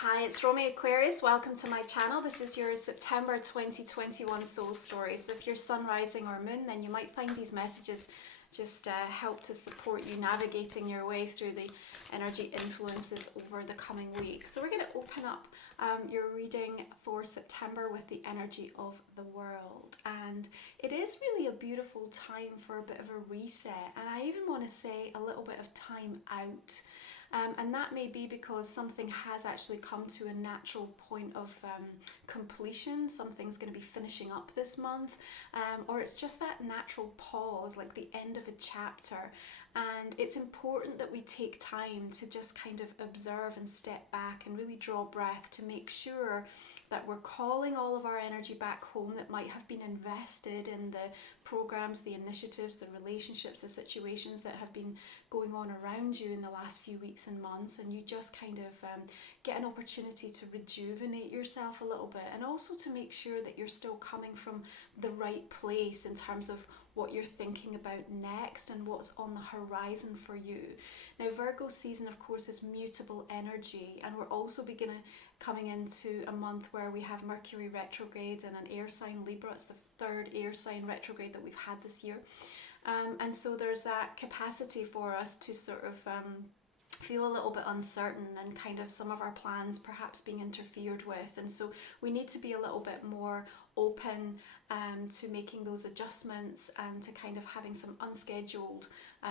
Hi, it's Romy Aquarius. Welcome to my channel. This is your September 2021 soul story. So if you're sun, rising or moon, then you might find these messages just help to support you navigating your way through the energy influences over the coming week. So we're going to open up your reading for September with the energy of the world. And it is really a beautiful time for a bit of a reset. And I even want to say a little bit of time out. And that may be because something has actually come to a natural point of completion. Something's going to be finishing up this month, or it's just that natural pause, like the end of a chapter. And it's important that we take time to just kind of observe and step back and really draw breath to make sure that we're calling all of our energy back home that might have been invested in the programs, the initiatives, the relationships, the situations that have been going on around you in the last few weeks and months, and you just kind of get an opportunity to rejuvenate yourself a little bit, and also to make sure that you're still coming from the right place in terms of what you're thinking about next and what's on the horizon for you. Now, Virgo season, of course, is mutable energy, and we're also coming into a month where we have Mercury retrograde and an air sign, Libra. It's the third air sign retrograde that we've had this year. And so there's that capacity for us to sort of feel a little bit uncertain and kind of some of our plans perhaps being interfered with. And so we need to be a little bit more open to making those adjustments and to kind of having some unscheduled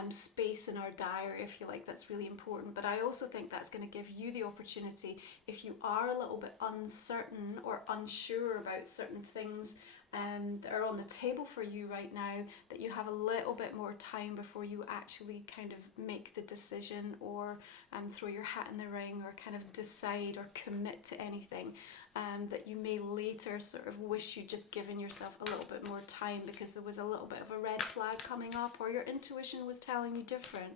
space in our diary, if you like. That's really important. But I also think that's going to give you the opportunity, if you are a little bit uncertain or unsure about certain things that are on the table for you right now, that you have a little bit more time before you actually kind of make the decision or throw your hat in the ring or kind of decide or commit to anything, that you may later sort of wish you'd just given yourself a little bit more time because there was a little bit of a red flag coming up or your intuition was telling you different.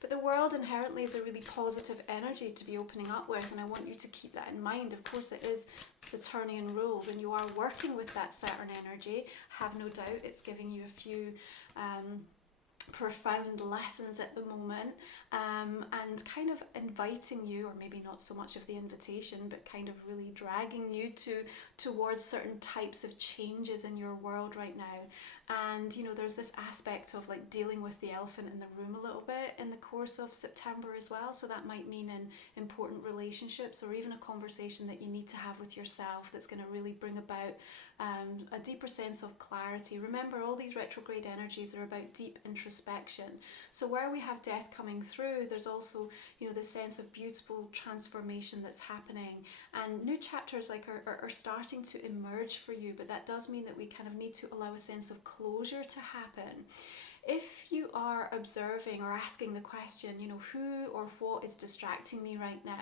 But the world inherently is a really positive energy to be opening up with, and I want you to keep that in mind. Of course, it is Saturnian ruled, and you are working with that Saturn energy. Have no doubt it's giving you a few profound lessons at the moment, and kind of inviting you, or maybe not so much of the invitation, but kind of really dragging you towards certain types of changes in your world right now. And you know, there's this aspect of like dealing with the elephant in the room a little bit in the course of September as well. So that might mean in important relationships, or even a conversation that you need to have with yourself that's going to really bring about a deeper sense of clarity. Remember, all these retrograde energies are about deep introspection. So where we have death coming through, there's also, you know, this sense of beautiful transformation that's happening, and new chapters like are starting to emerge for you. But that does mean that we kind of need to allow a sense of closure to happen. If you are observing or asking the question, you know, who or what is distracting me right now,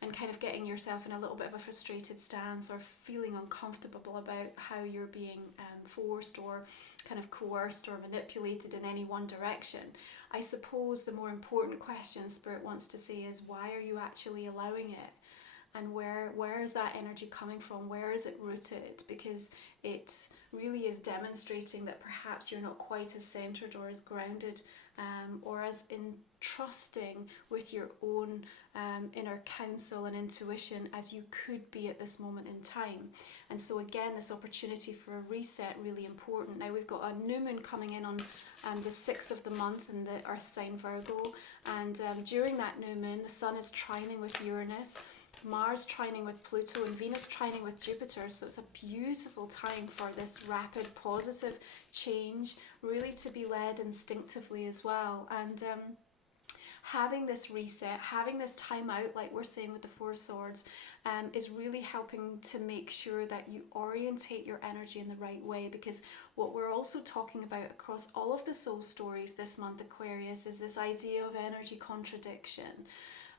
and kind of getting yourself in a little bit of a frustrated stance or feeling uncomfortable about how you're being forced or kind of coerced or manipulated in any one direction, I suppose the more important question Spirit wants to say is, why are you actually allowing it? And where is that energy coming from? Where is it rooted? Because it really is demonstrating that perhaps you're not quite as centered or as grounded or as trusting with your own inner counsel and intuition as you could be at this moment in time. And so again, this opportunity for a reset, really important. Now we've got a new moon coming in on the 6th of the month in the earth sign Virgo, and during that new moon the sun is trining with Uranus, Mars trining with Pluto, and Venus trining with Jupiter. So it's a beautiful time for this rapid positive change, really to be led instinctively as well. And having this reset, having this time out, like we're saying with the Four of Swords, is really helping to make sure that you orientate your energy in the right way. Because what we're also talking about across all of the soul stories this month, Aquarius, is this idea of energy contradiction.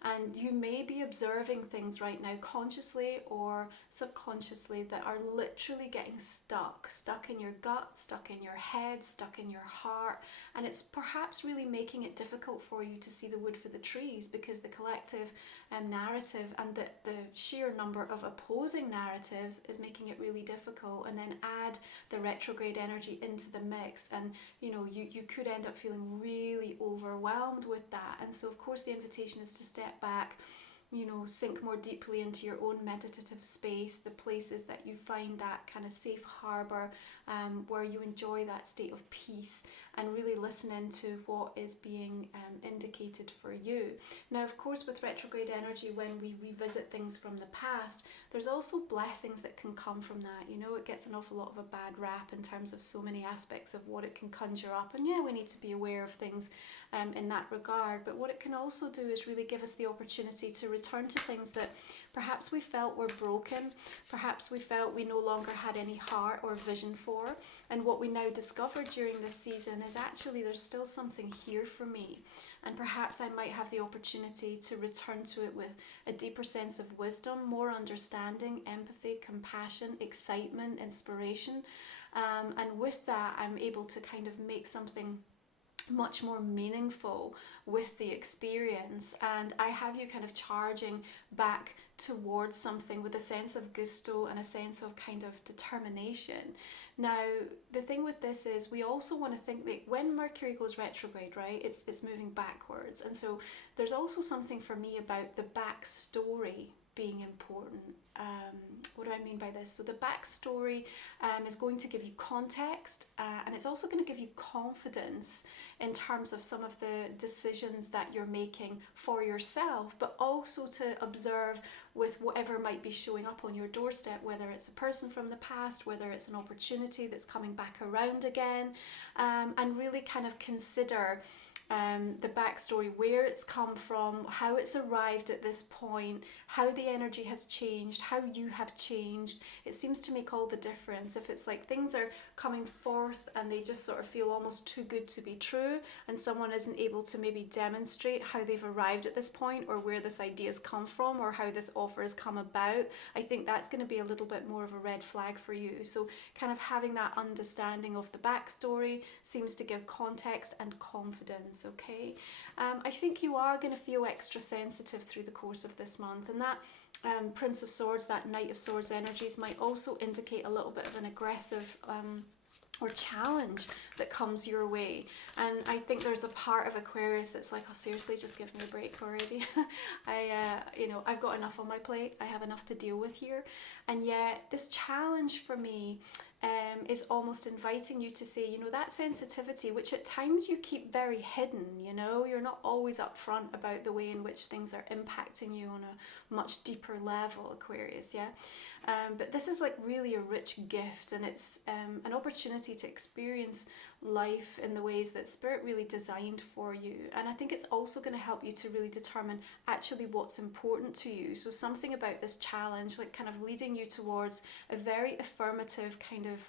And you may be observing things right now, consciously or subconsciously, that are literally getting stuck in your gut, stuck in your head, stuck in your heart. And it's perhaps really making it difficult for you to see the wood for the trees, because the collective narrative and the sheer number of opposing narratives is making it really difficult. And then add the retrograde energy into the mix, and you know, you could end up feeling really overwhelmed with that. And so of course the invitation is to step back, you know, sink more deeply into your own meditative space, the places that you find that kind of safe harbour, where you enjoy that state of peace, and really listen into what is being indicated for you. Now, of course, with retrograde energy, when we revisit things from the past, there's also blessings that can come from that. You know, it gets an awful lot of a bad rap in terms of so many aspects of what it can conjure up. And yeah, we need to be aware of things in that regard. But what it can also do is really give us the opportunity to return to things that perhaps we felt were broken, perhaps we felt we no longer had any heart or vision for. And what we now discovered during this season is actually there's still something here for me. And perhaps I might have the opportunity to return to it with a deeper sense of wisdom, more understanding, empathy, compassion, excitement, inspiration. And with that, I'm able to kind of make something much more meaningful with the experience, and I have you kind of charging back towards something with a sense of gusto and a sense of kind of determination. Now, the thing with this is we also want to think that when Mercury goes retrograde, right, it's moving backwards, and so there's also something for me about the backstory being important. What do I mean by this? So the backstory is going to give you context, and it's also going to give you confidence in terms of some of the decisions that you're making for yourself, but also to observe with whatever might be showing up on your doorstep, whether it's a person from the past, whether it's an opportunity that's coming back around again, and really kind of consider the backstory, where it's come from, how it's arrived at this point, how the energy has changed, how you have changed. It seems to make all the difference. If it's like things are coming forth and they just sort of feel almost too good to be true, and someone isn't able to maybe demonstrate how they've arrived at this point, or where this idea's come from, or how this offer has come about, I think that's going to be a little bit more of a red flag for you. So kind of having that understanding of the backstory seems to give context and confidence. Okay, I think you are going to feel extra sensitive through the course of this month, and that Prince of Swords, that Knight of Swords energies might also indicate a little bit of an aggressive or challenge that comes your way. And I think there's a part of Aquarius that's like, oh, seriously, just give me a break already. You know, I've got enough on my plate. I have enough to deal with here. And yet this challenge for me is almost inviting you to say, you know, that sensitivity, which at times you keep very hidden, you know, you're not always upfront about the way in which things are impacting you on a much deeper level, Aquarius, yeah? But this is like really a rich gift, and it's an opportunity to experience life in the ways that Spirit really designed for you. And I think it's also going to help you to really determine actually what's important to you. So something about this challenge, like kind of leading you towards a very affirmative kind of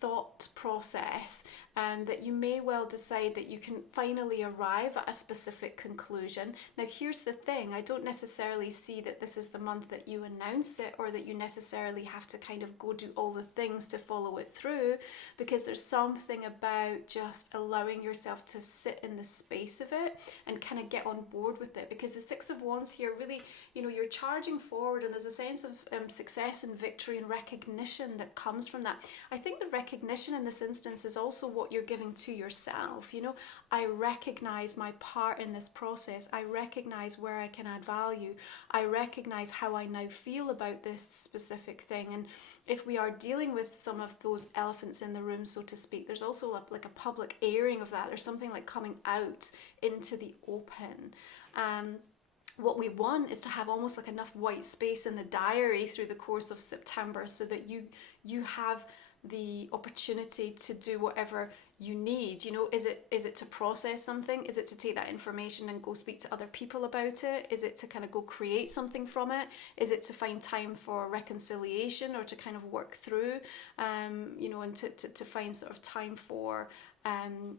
thought process, that you may well decide that you can finally arrive at a specific conclusion. Now, here's the thing, I don't necessarily see that this is the month that you announce it, or that you necessarily have to kind of go do all the things to follow it through, because there's something about just allowing yourself to sit in the space of it and kind of get on board with it. Because the Six of Wands here really, you know, you're charging forward, and there's a sense of success and victory and recognition that comes from that. I think the recognition in this instance is also what you're giving to yourself. You know, I recognize my part in this process. I recognize where I can add value. I recognize how I now feel about this specific thing. And if we are dealing with some of those elephants in the room, so to speak, there's also like a public airing of that. There's something like coming out into the open. What we want is to have almost like enough white space in the diary through the course of September, so that you have the opportunity to do whatever you need. You know, is it to process something? Is it to take that information and go speak to other people about it? Is it to kind of go create something from it? Is it to find time for reconciliation, or to kind of work through, you know, and to find sort of time for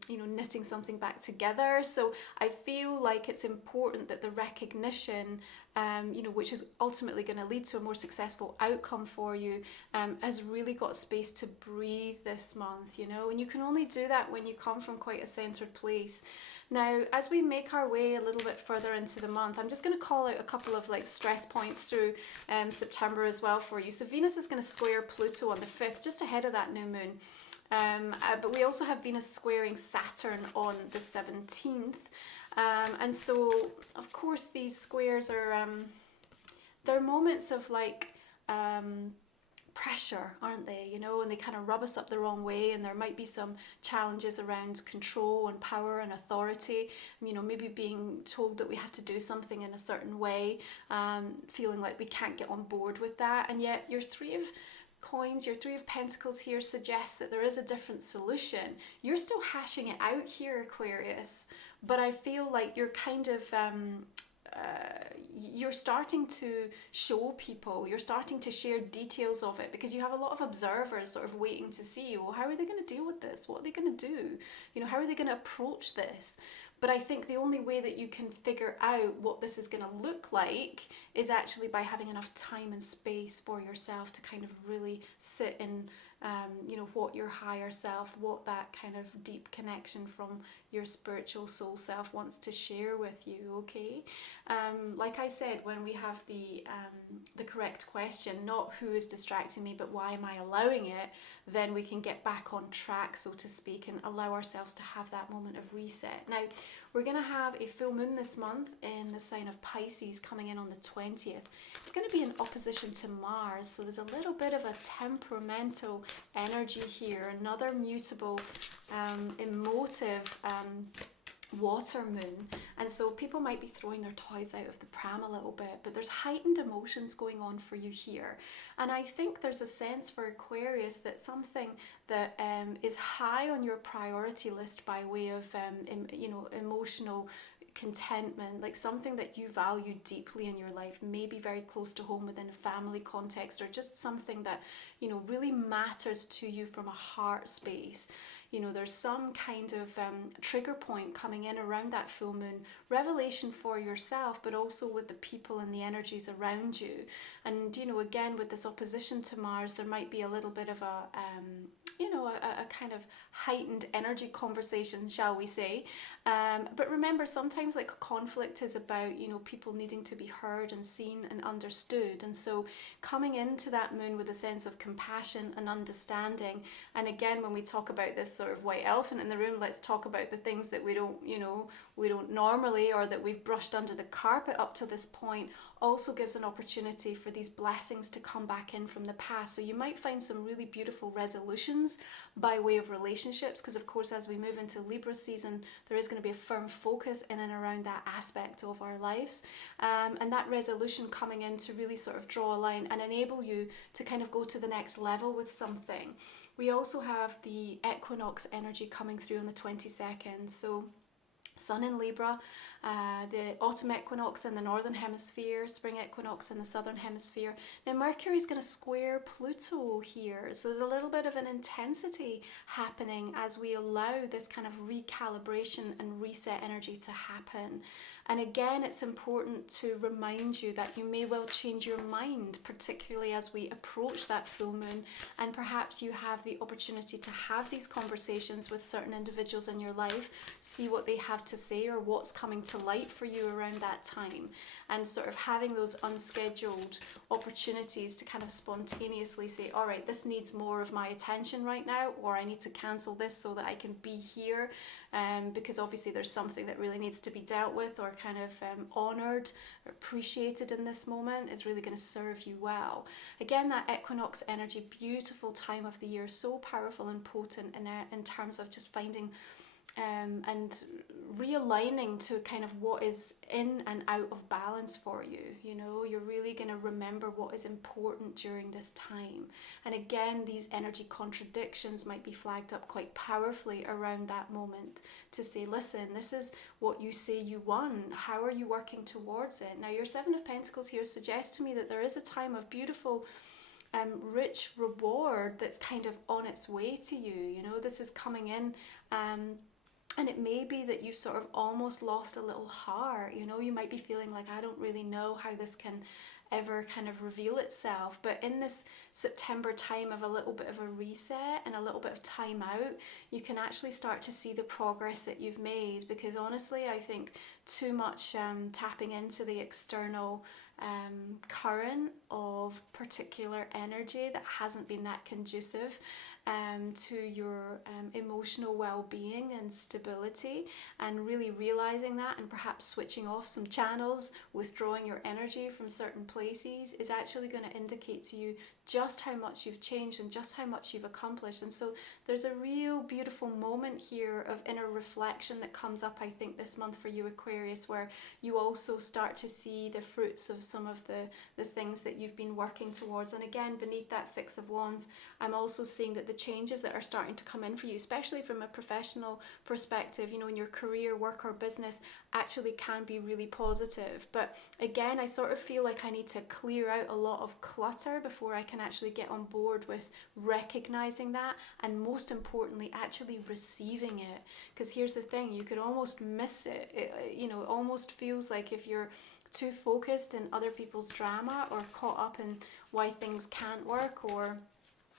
you know, knitting something back together? So I feel like it's important that the recognition, you know, which is ultimately going to lead to a more successful outcome for you, has really got space to breathe this month, you know, and you can only do that when you come from quite a centered place. Now, as we make our way a little bit further into the month, I'm just going to call out a couple of like stress points through September as well for you. So Venus is going to square Pluto on the 5th, just ahead of that new moon. But we also have Venus squaring Saturn on the 17th. And so, of course, these squares are, they're moments of like, pressure, aren't they? You know, and they kind of rub us up the wrong way, and there might be some challenges around control and power and authority. You know, maybe being told that we have to do something in a certain way, feeling like we can't get on board with that. And yet your Three of Coins, your Three of Pentacles here suggests that there is a different solution. You're still hashing it out here, Aquarius, but I feel like you're kind of you're starting to show people, you're starting to share details of it, because you have a lot of observers sort of waiting to see, well, how are they going to deal with this? What are they going to do? You know, how are they going to approach this? But I think the only way that you can figure out what this is going to look like is actually by having enough time and space for yourself to kind of really sit in, you know, what your higher self, what that kind of deep connection from your spiritual soul self wants to share with you, okay? Like I said, when we have the correct question, not who is distracting me, but why am I allowing it, then we can get back on track, so to speak, and allow ourselves to have that moment of reset. Now, we're going to have a full moon this month in the sign of Pisces coming in on the 20th. It's going to be in opposition to Mars, so there's a little bit of a temperamental energy here, another mutable, emotive water moon, and so people might be throwing their toys out of the pram a little bit, but there's heightened emotions going on for you here. And I think there's a sense for Aquarius that something that is high on your priority list by way of you know, emotional contentment, like something that you value deeply in your life, maybe very close to home within a family context, or just something that, you know, really matters to you from a heart space. You know, there's some kind of trigger point coming in around that full moon, revelation for yourself, but also with the people and the energies around you. And, you know, again, with this opposition to Mars, there might be a little bit of a, you know, a kind of heightened energy conversation, shall we say. But remember, sometimes like conflict is about, you know, people needing to be heard and seen and understood. And so coming into that moon with a sense of compassion and understanding. And again, when we talk about this sort of white elephant in the room, let's talk about the things that we don't, you know, we don't normally, or that we've brushed under the carpet up to this point, also gives an opportunity for these blessings to come back in from the past. So you might find some really beautiful resolutions by way of relationships, because of course as we move into Libra season, there is going to be a firm focus in and around that aspect of our lives, and that resolution coming in to really sort of draw a line and enable you to kind of go to the next level with something. We also have the equinox energy coming through on the 22nd, so Sun in Libra, the autumn equinox in the northern hemisphere, spring equinox in the southern hemisphere. Now Mercury is going to square Pluto here, so there's a little bit of an intensity happening as we allow this kind of recalibration and reset energy to happen. And again, it's important to remind you that you may well change your mind, particularly as we approach that full moon, and perhaps you have the opportunity to have these conversations with certain individuals in your life, see what they have to say or what's coming to light for you around that time, and sort of having those unscheduled opportunities to kind of spontaneously say, all right, this needs more of my attention right now, or I need to cancel this so that I can be here, because obviously there's something that really needs to be dealt with or kind of honoured or appreciated in this moment is really going to serve you well. Again, that equinox energy, beautiful time of the year, so powerful and potent in terms of just finding and realigning to kind of what is in and out of balance for you. You know, you're really going to remember what is important during this time. And again, these energy contradictions might be flagged up quite powerfully around that moment to say, listen, this is what you say you want. How are you working towards it? Now, your Seven of Pentacles here suggests to me that there is a time of beautiful rich reward that's kind of on its way to you. You know, this is coming in, and it may be that you've sort of almost lost a little heart. You know, you might be feeling like, I don't really know how this can ever kind of reveal itself. But in this September time of a little bit of a reset and a little bit of time out, you can actually start to see the progress that you've made. Because honestly, I think too much tapping into the external current of particular energy that hasn't been that conducive to your emotional well-being and stability, and really realizing that, and perhaps switching off some channels, withdrawing your energy from certain places, is actually going to indicate to you just how much you've changed and just how much you've accomplished. And so there's a real beautiful moment here of inner reflection that comes up, I think, this month for you, Aquarius, where you also start to see the fruits of some of the things that you've been working towards. And again, beneath that Six of Wands, I'm also seeing that the changes that are starting to come in for you, especially from a professional perspective, you know, in your career, work or business, actually can be really positive. But again, I sort of feel like I need to clear out a lot of clutter before I can actually get on board with recognizing that, and most importantly, actually receiving it. Because here's the thing, you could almost miss it. It almost feels like if you're too focused in other people's drama, or caught up in why things can't work, or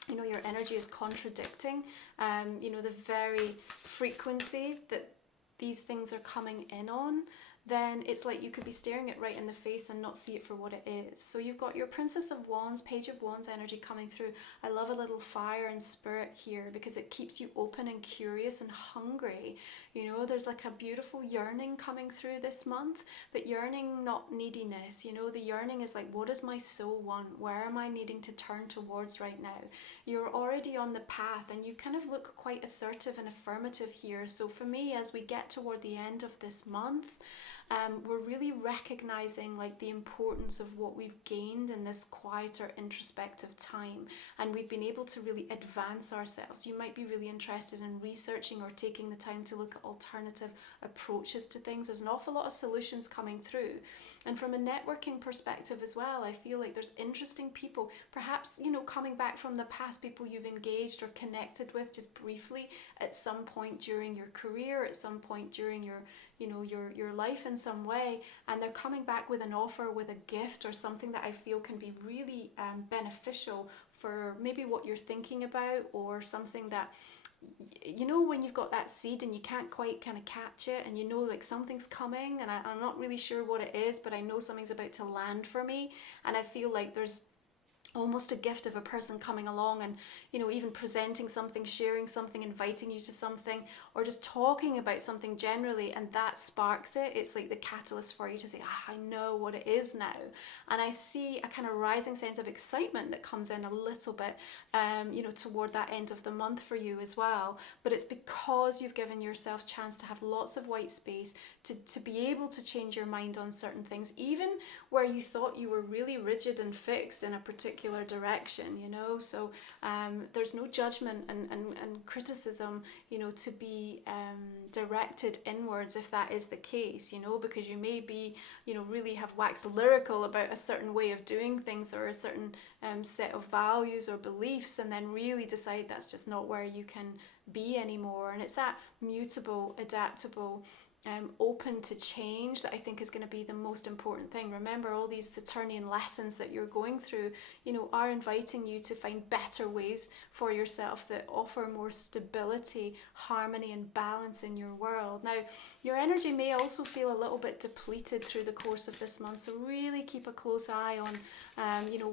your energy is contradicting the very frequency that these things are coming in on, then it's like you could be staring it right in the face and not see it for what it is. So you've got your Princess of Wands, Page of Wands energy coming through. I love a little fire and spirit here because it keeps you open and curious and hungry. There's like a beautiful yearning coming through this month, but yearning, not neediness. The yearning is like, what does my soul want? Where am I needing to turn towards right now? You're already on the path, and you kind of look quite assertive and affirmative here. So for me, as we get toward the end of this month, we're really recognizing like the importance of what we've gained in this quieter introspective time, and we've been able to really advance ourselves. You might be really interested in researching or taking the time to look at alternative approaches to things. There's an awful lot of solutions coming through, and from a networking perspective as well, I feel like there's interesting people, perhaps coming back from the past, people you've engaged or connected with just briefly at some point during your career, at some point during your life in some way, and they're coming back with an offer, with a gift or something that I feel can be really beneficial for maybe what you're thinking about, or something that when you've got that seed and you can't quite kind of catch it, and like something's coming, and I'm not really sure what it is, but I know something's about to land for me, and I feel like there's almost a gift of a person coming along and even presenting something, sharing something, inviting you to something, or just talking about something generally, and that sparks it. It's like the catalyst for you to say, I know what it is now. And I see a kind of rising sense of excitement that comes in a little bit toward that end of the month for you as well. But it's because you've given yourself chance to have lots of white space to be able to change your mind on certain things, even where you thought you were really rigid and fixed in a particular direction. So there's no judgment and criticism to be directed inwards if that is the case, because you may be really have waxed lyrical about a certain way of doing things, or a certain set of values or beliefs, and then really decide that's just not where you can be anymore. And it's that mutable, adaptable, open to change that I think is going to be the most important thing. Remember, all these Saturnian lessons that you're going through, are inviting you to find better ways for yourself that offer more stability, harmony and balance in your world. Now, your energy may also feel a little bit depleted through the course of this month, so really keep a close eye on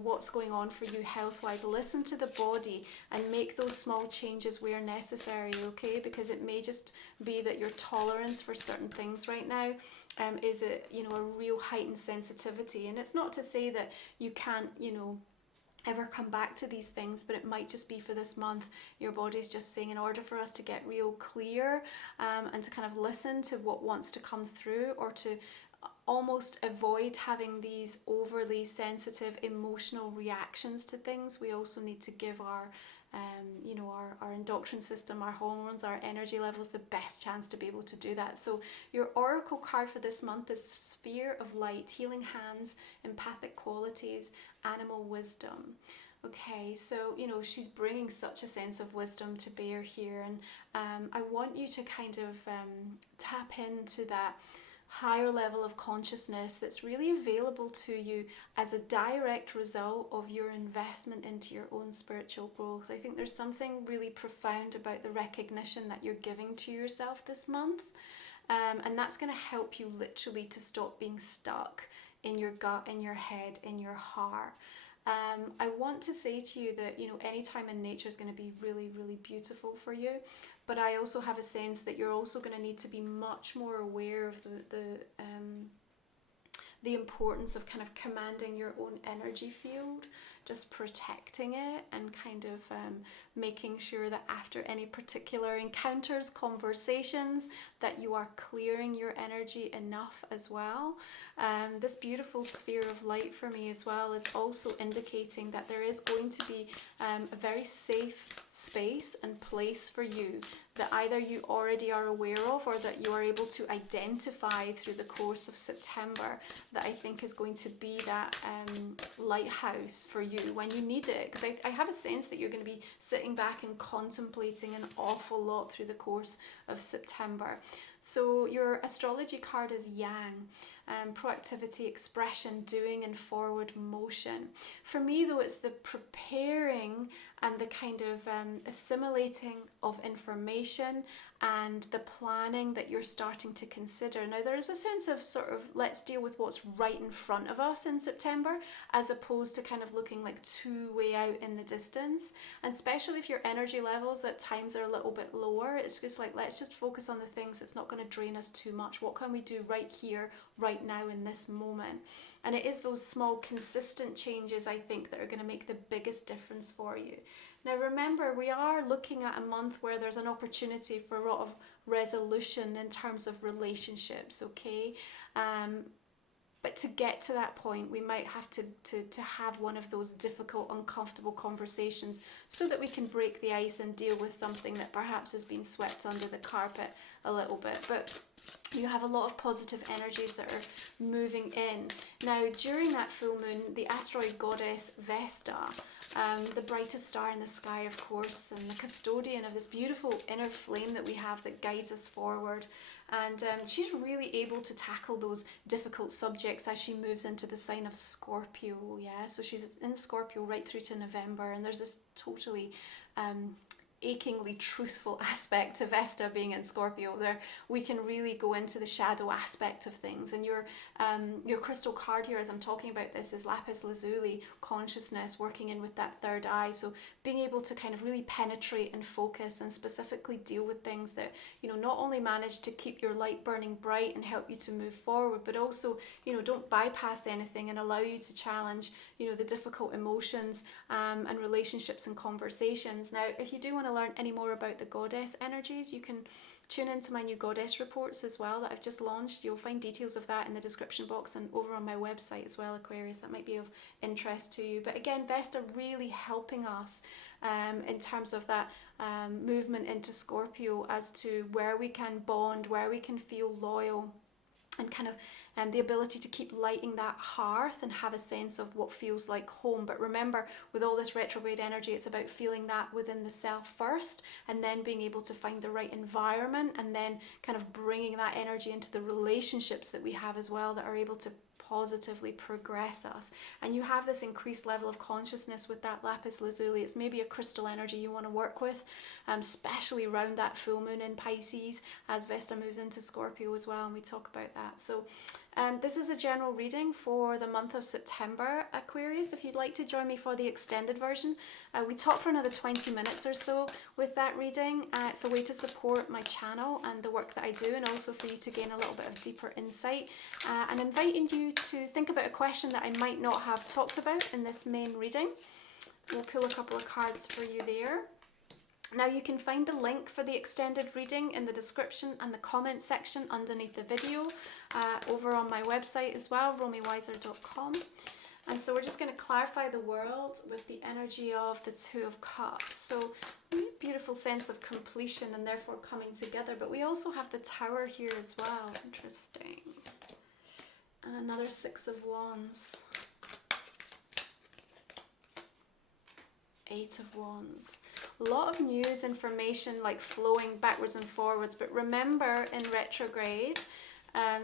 what's going on for you health-wise. Listen to the body and make those small changes where necessary, okay? Because it may just be that your tolerance for certain things right now is a real heightened sensitivity. And it's not to say that you can't ever come back to these things, but it might just be for this month your body's just saying, in order for us to get real clear and to kind of listen to what wants to come through, or to almost avoid having these overly sensitive emotional reactions to things, we also need to give our endocrine system, our hormones, our energy levels the best chance to be able to do that. So your oracle card for this month is Sphere of Light, Healing Hands, Empathic Qualities, Animal Wisdom. Okay, so she's bringing such a sense of wisdom to bear here, and I want you to kind of tap into that higher level of consciousness that's really available to you as a direct result of your investment into your own spiritual growth. I think there's something really profound about the recognition that you're giving to yourself this month, and that's going to help you literally to stop being stuck in your gut, in your head, in your heart. I want to say to you that, you know, any time in nature is going to be really, really beautiful for you. But I also have a sense that you're also going to need to be much more aware of the importance of kind of commanding your own energy field, just protecting it, and kind of making sure that after any particular encounters, conversations, that you are clearing your energy enough as well. This beautiful sphere of light for me as well is also indicating that there is going to be a very safe space and place for you that either you already are aware of or that you are able to identify through the course of September, that I think is going to be that lighthouse for you when you need it. Because I have a sense that you're going to be sitting back and contemplating an awful lot through the course of September. So your astrology card is Yang, proactivity, expression, doing, and forward motion. For me though, it's the preparing and the kind of assimilating of information and the planning that you're starting to consider. Now there is a sense of sort of, let's deal with what's right in front of us in September, as opposed to kind of looking like too way out in the distance. And especially if your energy levels at times are a little bit lower, it's just like, let's just focus on the things that's not going to drain us too much. What can we do right here, right now, in this moment? And it is those small consistent changes, I think, that are going to make the biggest difference for you. Now remember, we are looking at a month where there's an opportunity for a lot of resolution in terms of relationships, okay? But to get to that point, we might have to have one of those difficult, uncomfortable conversations so that we can break the ice and deal with something that perhaps has been swept under the carpet a little bit. But you have a lot of positive energies that are moving in. Now, during that full moon, the asteroid goddess Vesta, the brightest star in the sky, of course, and the custodian of this beautiful inner flame that we have that guides us forward. And she's really able to tackle those difficult subjects as she moves into the sign of Scorpio, yeah? So she's in Scorpio right through to November, and there's this totally achingly truthful aspect to Vesta being in Scorpio. There we can really go into the shadow aspect of things, and your crystal card here as I'm talking about this is lapis lazuli, consciousness, working in with that third eye. So being able to kind of really penetrate and focus and specifically deal with things that, you know, not only manage to keep your light burning bright and help you to move forward, but also, you know, don't bypass anything and allow you to challenge, you know, the difficult emotions and relationships and conversations. Now, if you do want to learn any more about the goddess energies, you can tune into my new goddess reports as well that I've just launched. You'll find details of that in the description box and over on my website as well, Aquarius. That might be of interest to you. But again, Vesta really helping us in terms of that movement into Scorpio as to where we can bond, where we can feel loyal, and kind of the ability to keep lighting that hearth and have a sense of what feels like home. But remember, with all this retrograde energy, it's about feeling that within the self first, and then being able to find the right environment, and then kind of bringing that energy into the relationships that we have as well, that are able to positively progress us. And you have this increased level of consciousness with that lapis lazuli. It's maybe a crystal energy you want to work with, especially around that full moon in Pisces as Vesta moves into Scorpio as well, and we talk about that. So this is a general reading for the month of September, Aquarius. If you'd like to join me for the extended version, we talk for another 20 minutes or so with that reading. It's a way to support my channel and the work that I do, and also for you to gain a little bit of deeper insight. And inviting you to think about a question that I might not have talked about in this main reading. We'll pull a couple of cards for you there. Now you can find the link for the extended reading in the description and the comment section underneath the video, over on my website as well, romywiser.com. And so we're just going to clarify the world with the energy of the Two of Cups. So beautiful sense of completion and therefore coming together. But we also have the Tower here as well. Interesting. And another Six of Wands. Eight of Wands. A lot of news, information like flowing backwards and forwards, but remember in retrograde,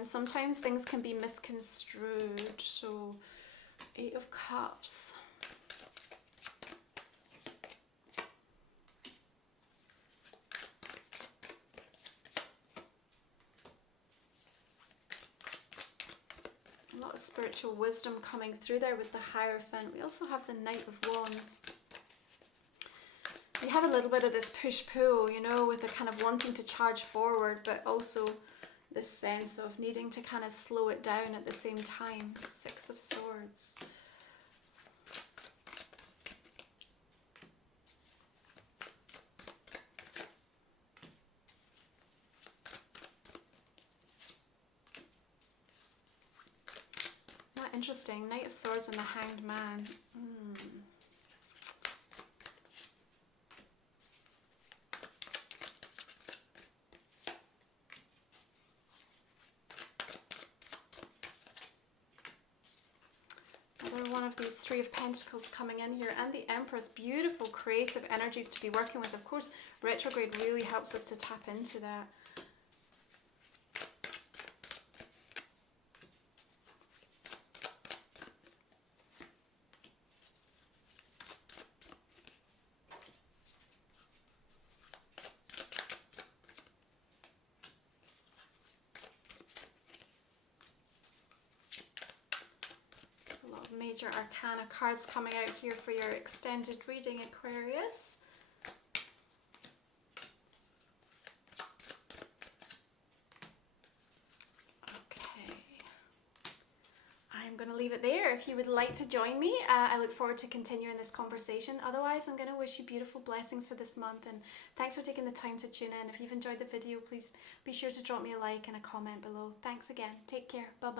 sometimes things can be misconstrued. So Eight of Cups. A lot of spiritual wisdom coming through there with the Hierophant. We also have the Knight of Wands. We have a little bit of this push-pull, you know, with the kind of wanting to charge forward, but also this sense of needing to kind of slow it down at the same time. Six of Swords. Interesting. Knight of Swords and the Hanged Man. Another one of these Three of Pentacles coming in here, and the Empress. Beautiful creative energies to be working with. Of course, retrograde really helps us to tap into that. Major Arcana cards coming out here for your extended reading, Aquarius. Okay, I'm going to leave it there. If you would like to join me, I look forward to continuing this conversation. Otherwise, I'm going to wish you beautiful blessings for this month, and thanks for taking the time to tune in. If you've enjoyed the video, please be sure to drop me a like and a comment below. Thanks again. Take care. Bye-bye.